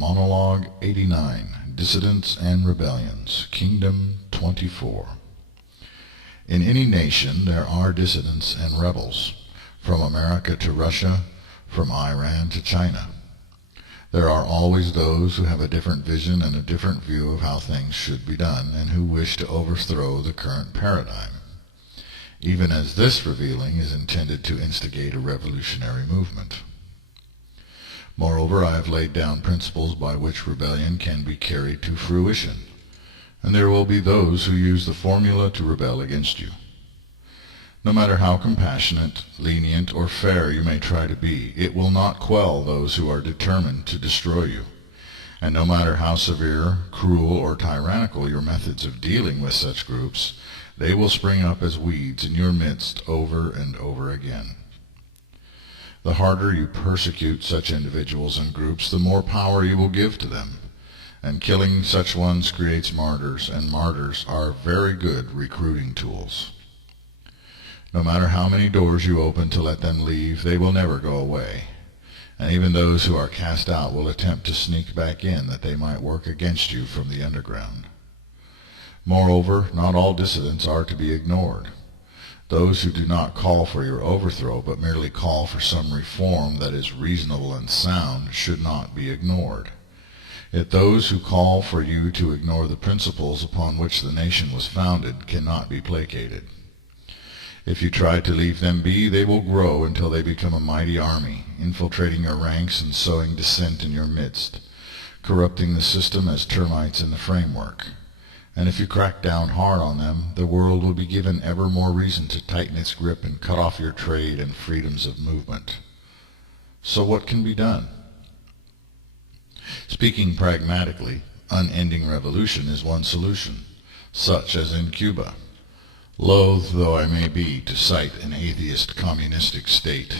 Monologue 89, Dissidents and Rebellions, Kingdom 24. In any nation there are dissidents and rebels, from America to Russia, from Iran to China. There are always those who have a different vision and a different view of how things should be done, and who wish to overthrow the current paradigm, even as this revealing is intended to instigate a revolutionary movement. Moreover, I have laid down principles by which rebellion can be carried to fruition, and there will be those who use the formula to rebel against you. No matter how compassionate, lenient, or fair you may try to be, it will not quell those who are determined to destroy you. And no matter how severe, cruel, or tyrannical your methods of dealing with such groups, they will spring up as weeds in your midst over and over again. The harder you persecute such individuals and groups, the more power you will give to them. And killing such ones creates martyrs, and martyrs are very good recruiting tools. No matter how many doors you open to let them leave, they will never go away. And even those who are cast out will attempt to sneak back in, that they might work against you from the underground. Moreover, not all dissidents are to be ignored. Those who do not call for your overthrow, but merely call for some reform that is reasonable and sound, should not be ignored. Yet those who call for you to ignore the principles upon which the nation was founded cannot be placated. If you try to leave them be, they will grow until they become a mighty army, infiltrating your ranks and sowing dissent in your midst, corrupting the system as termites in the framework. And if you crack down hard on them, the world will be given ever more reason to tighten its grip and cut off your trade and freedoms of movement. So what can be done? Speaking pragmatically, unending revolution is one solution, such as in Cuba. Loath though I may be to cite an atheist communistic state,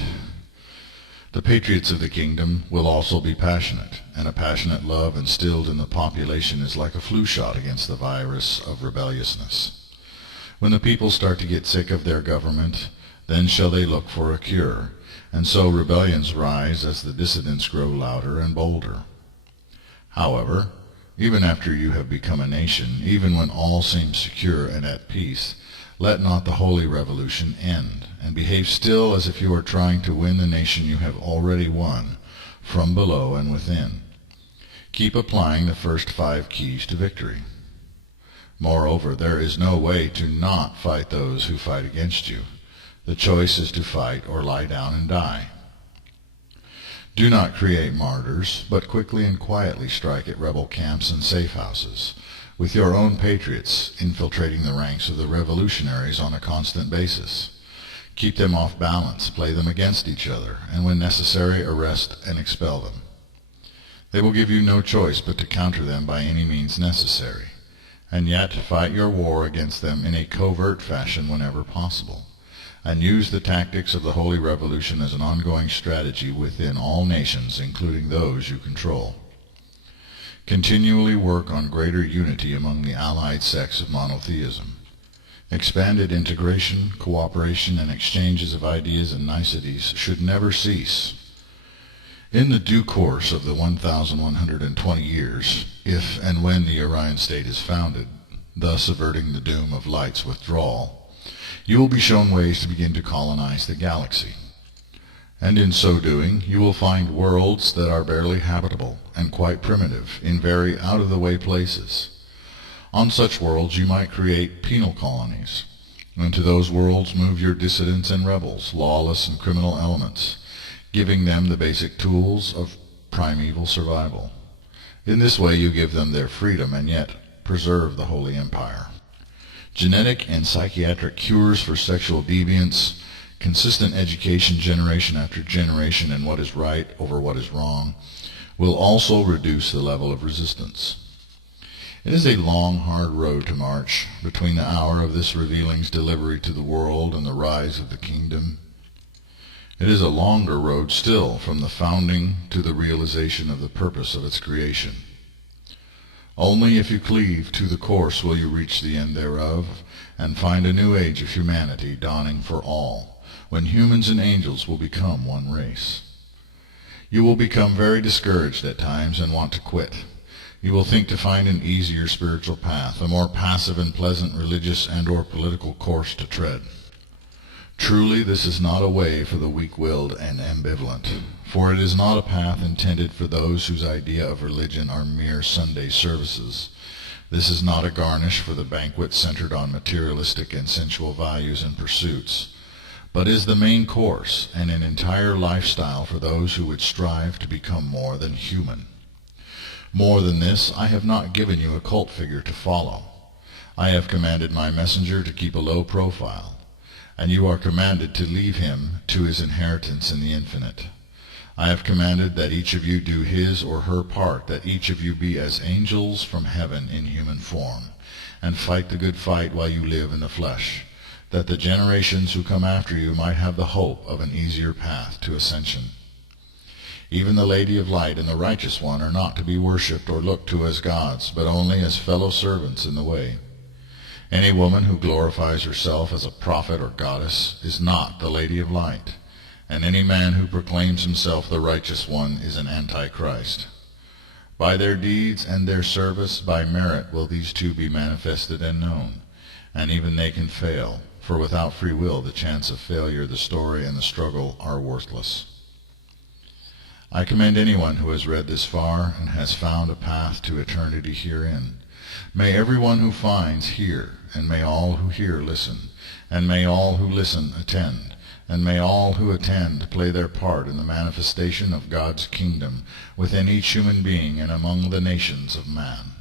the patriots of the kingdom will also be passionate, and a passionate love instilled in the population is like a flu shot against the virus of rebelliousness. When the people start to get sick of their government, then shall they look for a cure, and so rebellions rise as the dissidents grow louder and bolder. However, even after you have become a nation, even when all seems secure and at peace, let not the holy revolution end, and behave still as if you are trying to win the nation you have already won, from below and within. Keep applying the first 5 keys to victory. Moreover, there is no way to not fight those who fight against you. The choice is to fight or lie down and die. Do not create martyrs, but quickly and quietly strike at rebel camps and safe houses, with your own patriots infiltrating the ranks of the revolutionaries on a constant basis. Keep them off balance, play them against each other, and when necessary, arrest and expel them. They will give you no choice but to counter them by any means necessary, and yet fight your war against them in a covert fashion whenever possible, and use the tactics of the Holy Revolution as an ongoing strategy within all nations, including those you control. Continually work on greater unity among the allied sects of monotheism. Expanded integration, cooperation, and exchanges of ideas and niceties should never cease. In the due course of the 1,120 years, if and when the Orion state is founded, thus averting the doom of light's withdrawal, you will be shown ways to begin to colonize the galaxy. And in so doing, you will find worlds that are barely habitable and quite primitive in very out-of-the-way places. On such worlds you might create penal colonies, and to those worlds move your dissidents and rebels, lawless and criminal elements, giving them the basic tools of primeval survival. In this way you give them their freedom and yet preserve the Holy Empire. Genetic and psychiatric cures for sexual deviance, consistent education generation after generation in what is right over what is wrong, will also reduce the level of resistance. It is a long, hard road to march between the hour of this revealing's delivery to the world and the rise of the kingdom. It is a longer road still from the founding to the realization of the purpose of its creation. Only if you cleave to the course will you reach the end thereof, and find a new age of humanity dawning for all, when humans and angels will become one race. You will become very discouraged at times and want to quit. You will think to find an easier spiritual path, a more passive and pleasant religious and/or political course to tread. Truly, this is not a way for the weak-willed and ambivalent, for it is not a path intended for those whose idea of religion are mere Sunday services. This is not a garnish for the banquet centered on materialistic and sensual values and pursuits, but is the main course and an entire lifestyle for those who would strive to become more than human. More than this, I have not given you a cult figure to follow. I have commanded my messenger to keep a low profile, and you are commanded to leave him to his inheritance in the infinite. I have commanded that each of you do his or her part, that each of you be as angels from heaven in human form, and fight the good fight while you live in the flesh, that the generations who come after you might have the hope of an easier path to ascension. Even the Lady of Light and the Righteous One are not to be worshipped or looked to as gods, but only as fellow servants in the way. Any woman who glorifies herself as a prophet or goddess is not the Lady of Light, and any man who proclaims himself the Righteous One is an Antichrist. By their deeds and their service, by merit, will these two be manifested and known, and even they can fail, for without free will the chance of failure, the story, and the struggle are worthless. I commend anyone who has read this far and has found a path to eternity herein. May everyone who finds hear, and may all who hear listen, and may all who listen attend, and may all who attend play their part in the manifestation of God's kingdom within each human being and among the nations of man.